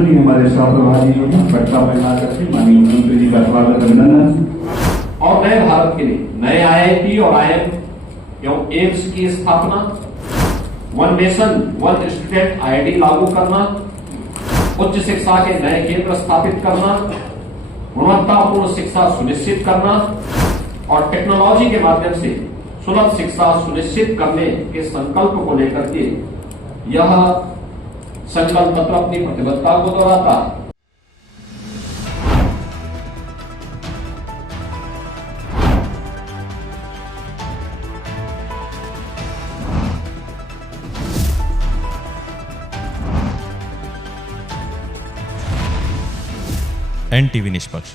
माननीय हमारे सभापति जो हैं पटना में आकर के माननीय मुख्यमंत्री जी का स्वागत अभिनंदन। और नए भारत के लिए नए आईआईटी और आईएम एवं एम्स की स्थापना, one nation one student ID लागू करना, उच्च शिक्षा के नए केंद्र स्थापित करना, गुणवत्तापूर्ण शिक्षा सुनिश्चित करना और टेक्नोलॉजी के माध्यम से सुलभ शिक्षा सुनिश्चित करने के संकल्प को लेकर के यह संकल्प पत्र अपनी प्रतिबद्धता को दोहराता है। एनटीवी निष्पक्ष,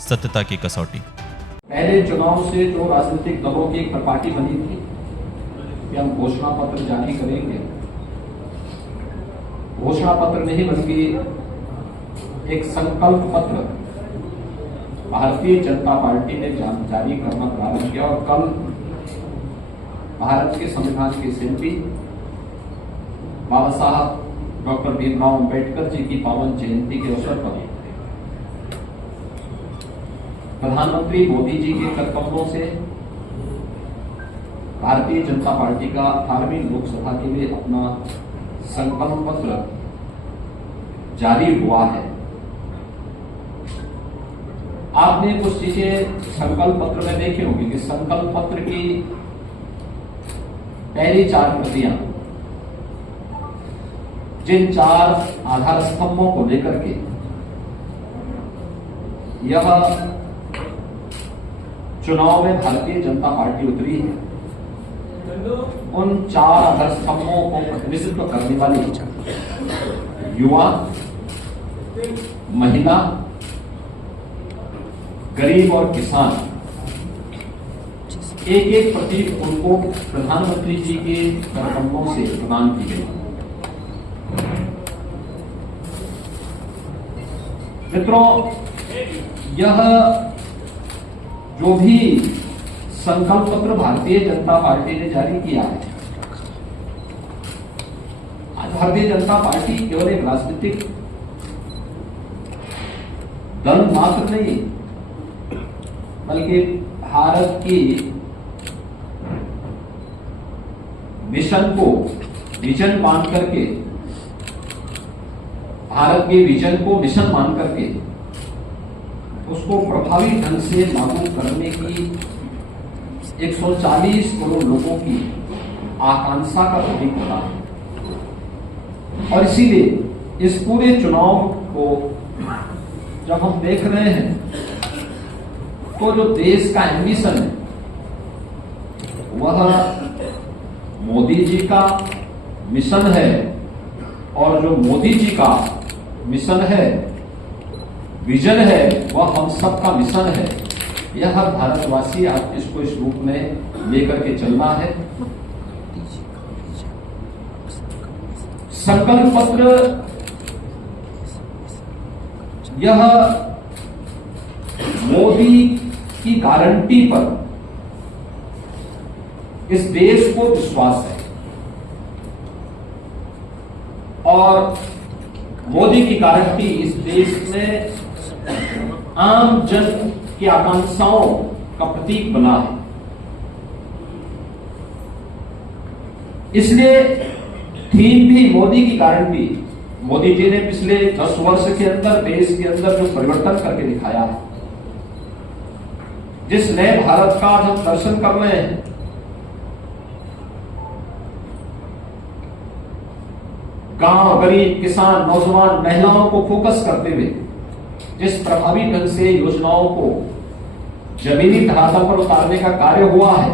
सत्यता की कसौटी। पहले चुनाव से जो राजनीतिक दलों की एक त्रिपाठी बनी थी कि हम घोषणा पत्र जारी करेंगे, घोषणा पत्र नहीं बल्कि एक संकल्प पत्र भारतीय जनता पार्टी ने जारी करना प्रारंभ किया और कल भारत के संविधान के शिल्पी बाबा साहब डॉक्टर भीमराव अंबेडकर जी की पावन जयंती के अवसर पर प्रधानमंत्री मोदी जी के करकमलों से भारतीय जनता पार्टी का 18वीं लोकसभा के लिए अपना संकल्प पत्र जारी हुआ है। आपने कुछ चीजें संकल्प पत्र में देखी होंगी कि संकल्प पत्र की पहली 4 प्रतियां जिन 4 आधार स्तंभों को लेकर के यह चुनाव में भारतीय जनता पार्टी उतरी है, उन 4 आधार स्तंभों को प्रतिनिधित्व करने वाली युवा, महिला, गरीब और किसान, एक एक प्रतीक उनको प्रधानमंत्री जी के करकमलों से प्रदान की गई। मित्रों, यह जो भी संकल्प पत्र भारतीय जनता पार्टी ने जारी किया है, आज भारतीय जनता पार्टी केवल एक राजनीतिक दल मात्र नहीं बल्कि भारत की मिशन को विजन मान करके, भारत के विजन को मिशन मान करके उसको प्रभावी ढंग से लागू करने की 140 करोड़ लोगों की आकांक्षा का प्रतीक होता है। और इसीलिए इस पूरे चुनाव को जब हम देख रहे हैं तो जो देश का एम्बिशन है वह मोदी जी का मिशन है, और जो मोदी जी का मिशन है, विजन है, वह हम सबका मिशन है। यह हर भारतवासी आज इसको इस रूप में लेकर के चलना है। संकल्प पत्र यह मोदी की गारंटी पर इस देश को विश्वास है, और मोदी की गारंटी इस देश में आम जन की आकांक्षाओं का प्रतीक बना है। इसलिए थीम भी मोदी की गारंटी। मोदी जी ने पिछले 10 वर्ष के अंदर देश के अंदर जो परिवर्तन करके दिखाया है, जिस नए भारत का आज हम दर्शन कर रहे हैं, गांव, गरीब, किसान, नौजवान, महिलाओं को फोकस करते हुए जिस प्रभावी ढंग से योजनाओं को जमीनी धरातल पर उतारने का कार्य हुआ है,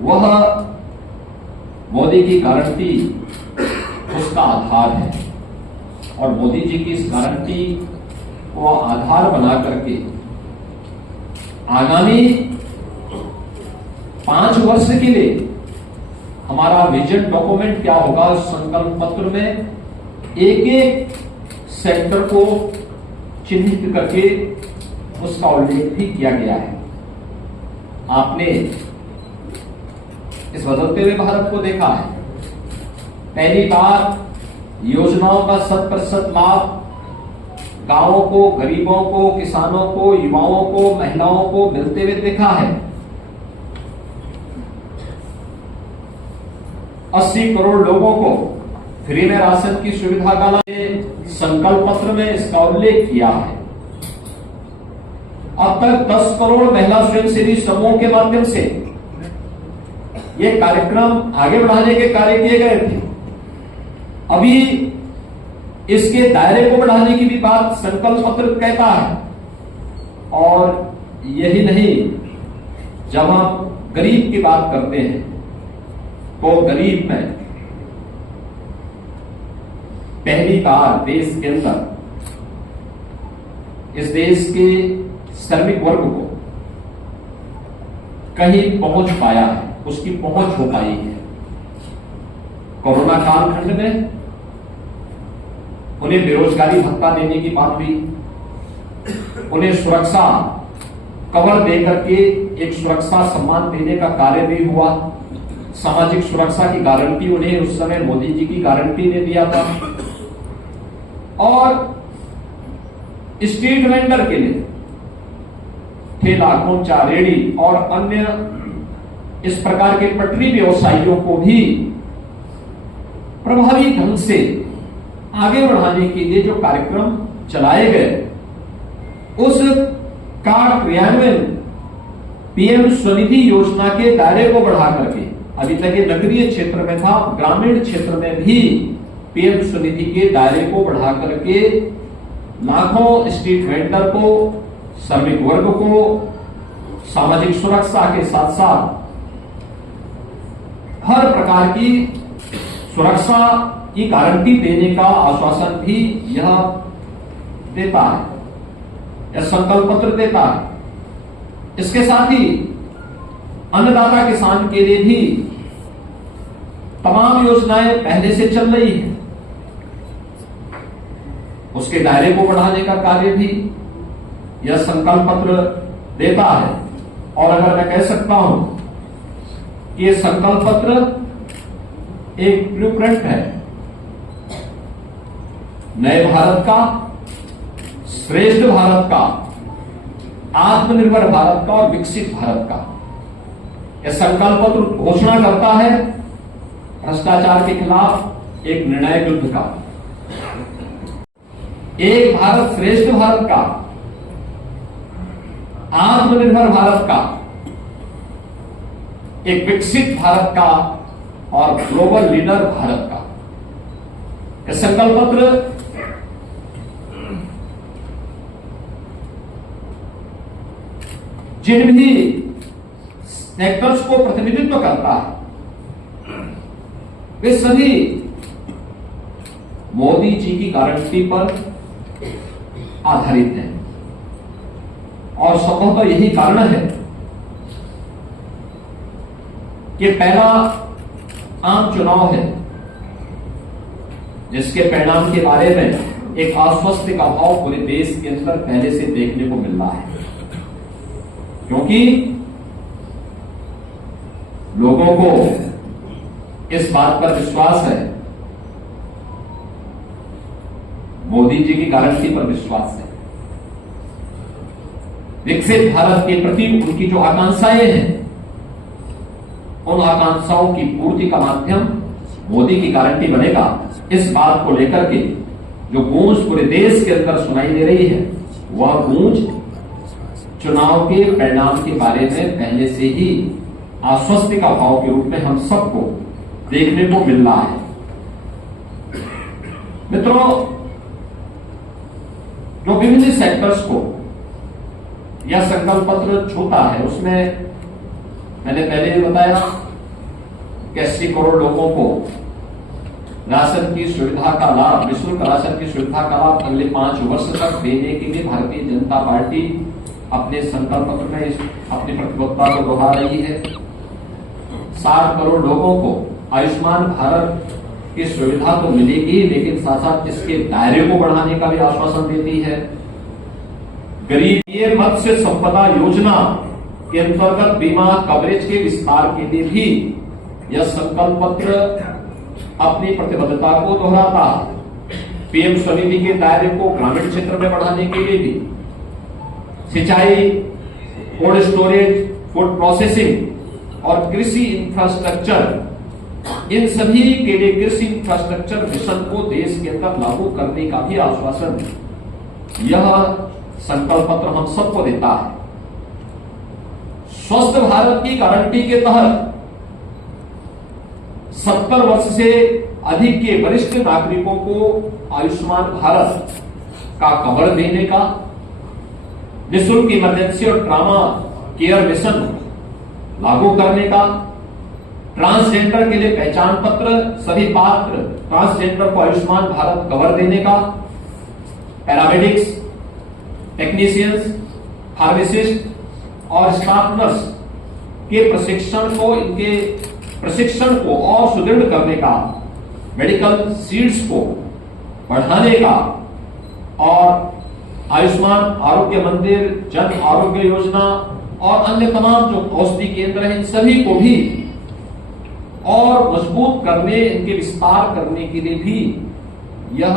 वह मोदी की गारंटी उसका आधार है। और मोदी जी की इस गारंटी को आधार बना करके आगामी 5 वर्ष के लिए हमारा विजन डॉक्यूमेंट क्या होगा, संकल्प पत्र में एक एक सेक्टर को चिन्हित करके उसका उल्लेख भी किया गया है। आपने इस बदलते हुए भारत को देखा है, पहली बार योजनाओं का 100% लाभ गांवों को, गरीबों को, किसानों को, युवाओं को, महिलाओं को मिलते हुए देखा है। 80 करोड़ लोगों को फ्री में राशन की सुविधा का लाभ संकल्प पत्र में इसका उल्लेख किया है। अब तक 10 करोड़ महिला स्वयंसेवी समूहों के माध्यम से ये कार्यक्रम आगे बढ़ाने के कार्य किए गए थे। अभी इसके दायरे को बढ़ाने की भी बात संकल्प पत्र कहता है। और यही नहीं, जब हम गरीब की बात करते हैं तो गरीब में पहली बार देश के अंदर, इस देश के श्रमिक वर्ग को कहीं पहुंच पाया है, उसकी पहुंच हो पाई है। कोरोना कालखंड में उन्हें बेरोजगारी भत्ता देने की बात हुई, उन्हें सुरक्षा कवर देकर के एक सुरक्षा सम्मान देने का कार्य भी हुआ। सामाजिक सुरक्षा की गारंटी उन्हें उस समय मोदी जी की गारंटी ने दिया था। और स्ट्रीट वेंडर के लिए ठेला, खोंचा, रेड़ी और अन्य इस प्रकार के पटरी व्यवसायियों को भी प्रभावी ढंग से आगे बढ़ाने के लिए जो कार्यक्रम चलाए गए, उस का क्रियान्वयन पीएम स्वनिधि योजना के दायरे को बढ़ा करके, अभी तक ये नगरीय क्षेत्र में था, ग्रामीण क्षेत्र में भी पीएम स्वनिधि के दायरे को बढ़ा करके लाखों स्ट्रीट वेंडर को, श्रमिक वर्ग को सामाजिक सुरक्षा के साथ साथ हर प्रकार की सुरक्षा की गारंटी देने का आश्वासन भी यह देता है, यह संकल्प पत्र देता है। इसके साथ ही अन्नदाता किसान के लिए भी तमाम योजनाएं पहले से चल रही हैं, उसके दायरे को बढ़ाने का कार्य भी यह संकल्प पत्र देता है। और अगर मैं कह सकता हूं कि यह संकल्प पत्र एक ब्लूप्रिंट है नए भारत का, श्रेष्ठ भारत का, आत्मनिर्भर भारत का और विकसित भारत का। यह संकल्प पत्र घोषणा करता है भ्रष्टाचार के खिलाफ एक निर्णायक युद्ध का, एक भारत श्रेष्ठ भारत का, आत्मनिर्भर भारत का, एक विकसित भारत का और ग्लोबल लीडर भारत का। यह संकल्प पत्र जिन भी सेक्टर्स को प्रतिनिधित्व करता है, वे सभी मोदी जी की गारंटी पर आधारित है। और संभवतः यही कारण है कि पहला आम चुनाव है जिसके परिणाम के बारे में एक आश्वस्त का भाव पूरे देश के अंदर पहले से देखने को मिल रहा है, क्योंकि लोगों को इस बात पर विश्वास है, मोदी जी की गारंटी पर विश्वास है। विकसित भारत के प्रति उनकी जो आकांक्षाएं हैं, उन आकांक्षाओं की पूर्ति का माध्यम मोदी की गारंटी बनेगा। इस बात को लेकर के जो गूंज पूरे देश के अंदर सुनाई दे रही है, वह गूंज चुनाव के परिणाम के बारे में पहले से ही आश्वस्ति का भाव के रूप में हम सबको देखने को मिल रहा है। मित्रों, जो विभिन्न सेक्टर्स को यह संकल्प पत्र छूता है, उसमें मैंने पहले भी बताया कि 80 करोड़ लोगों को राशन की सुविधा का लाभ, निःशुल्क राशन की सुविधा का लाभ अगले 5 वर्ष तक देने के लिए भारतीय जनता पार्टी अपने संकल्प पत्र में अपनी प्रतिबद्धता को दोहरा रही है। 60 करोड़ लोगों को आयुष्मान भारत की सुविधा तो मिलेगी, लेकिन साथ साथ इसके दायरे को बढ़ाने का भी आश्वासन देती है। गरीब मत्स्य संपदा योजना के अंतर्गत बीमा कवरेज के विस्तार के लिए भी यह संकल्प पत्र अपनी प्रतिबद्धता को दोहराता है। पीएम स्वनिधि के दायरे को ग्रामीण क्षेत्र में बढ़ाने के लिए भी, सिंचाई, कोल्ड स्टोरेज, फूड प्रोसेसिंग और कृषि इंफ्रास्ट्रक्चर, इन सभी के लिए कृषि इंफ्रास्ट्रक्चर मिशन को देश के अंदर लागू करने का भी आश्वासन यह संकल्प पत्र हम सबको देता है। स्वस्थ भारत की गारंटी के तहत 70 वर्ष से अधिक के वरिष्ठ नागरिकों को आयुष्मान भारत का कवर देने का, निःशुल्क इमरजेंसी और ट्रॉमा केयर मिशन लागू करने का, ट्रांसजेंडर के लिए पहचान पत्र, सभी पात्र ट्रांसजेंडर को आयुष्मान भारत कवर देने का, पैरामेडिक्स, टेक्नीशियंस, फार्मासिस्ट और स्टाफ नर्स के प्रशिक्षण को और सुदृढ़ करने का, मेडिकल सीट्स को बढ़ाने का और आयुष्मान आरोग्य मंदिर, जन आरोग्य योजना और अन्य तमाम जो औषधि केंद्र हैं, इन सभी को भी और मजबूत करने, इनके विस्तार करने के लिए भी यह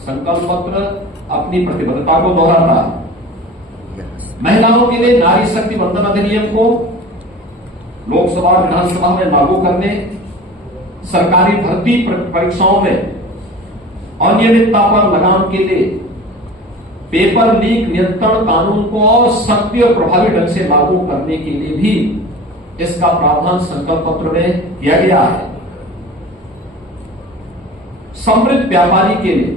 संकल्प पत्र अपनी प्रतिबद्धता को दोहराता है। महिलाओं के लिए नारी शक्ति वंदन अधिनियम को लोकसभा और विधानसभा में लागू करने, सरकारी भर्ती परीक्षाओं में अनियमितता पर लगाम के लिए पेपर लीक नियंत्रण कानून को और सख्ती और प्रभावी ढंग से लागू करने के लिए भी इसका प्रावधान संकल्प पत्र में किया गया है। समृद्ध व्यापारी के लिए,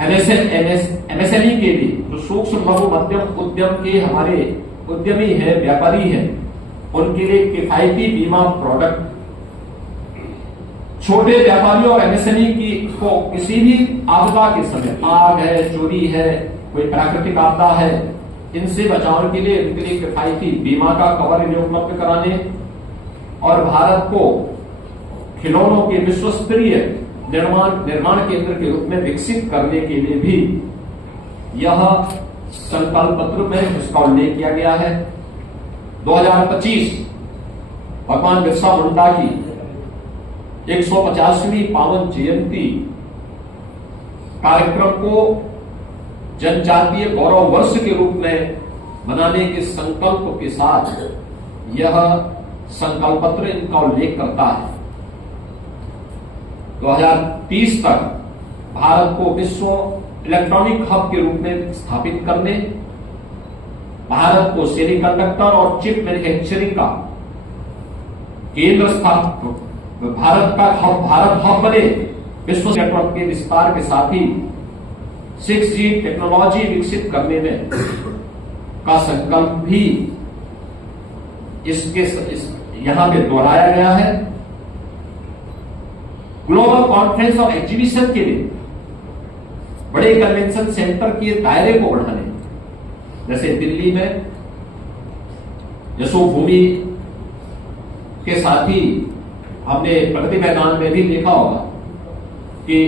एमएसएमई के लिए, जो सूक्ष्म लघु मध्यम उद्यम के हमारे उद्यमी है, व्यापारी है, उनके लिए किफायती बीमा प्रोडक्ट, छोटे व्यापारियों और एमएसएमई को किसी भी आपदा के समय, आग है, चोरी है, कोई प्राकृतिक आपदा है, इनसे बचाव के लिए इनके लिए किफायती बीमा का कवर इन्हें उपलब्ध कराने और भारत को खिलौनों के विश्व स्तरीय निर्माण केंद्र के रूप में विकसित करने के लिए भी यह संकल्प पत्र में इसका उल्लेख किया गया है। 2025 भगवान बिरसा मुंडा की 150वीं पावन जयंती कार्यक्रम को जनजातीय गौरव वर्ष के रूप में मनाने के संकल्प के साथ यह संकल्प पत्र इनका उल्लेख करता है। 2030 तक भारत को विश्व इलेक्ट्रॉनिक हब के रूप में स्थापित करने, भारत को सेमीकंडक्टर और चिप मैन्युफैक्चरिंग का केंद्र स्थापित, भारत हब बने, विश्व नेटवर्क के विस्तार के साथ ही 6G टेक्नोलॉजी विकसित करने में का संकल्प भी यहां पे दोहराया गया है। ग्लोबल कॉन्फ्रेंस और एग्जीबिशन के लिए बड़े कन्वेंशन सेंटर के दायरे को बढ़ाने, जैसे दिल्ली में यशोभूमि के साथ ही हमने प्रगति मैदान में भी देखा होगा कि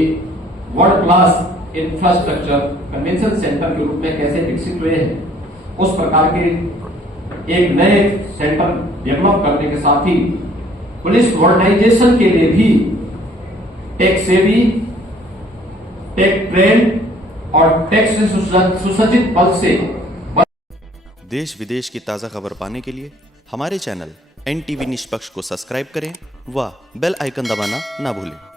world class infrastructure convention centre के रूप में कैसे विकसित हुए हैं। उस प्रकार के एक नए सेंटर डेवलप करने के साथ ही पुलिस मॉडर्नाइजेशन के लिए भी टेक सेवी, टेक ट्रेंड और टेक से सुसज्जित बल से देश विदेश की ताज़ा खबर पाने के लिए हमारे चैनल NTV निष्पक्ष को सब्सक्राइब करें व बेल आइकन दबाना ना भूलें।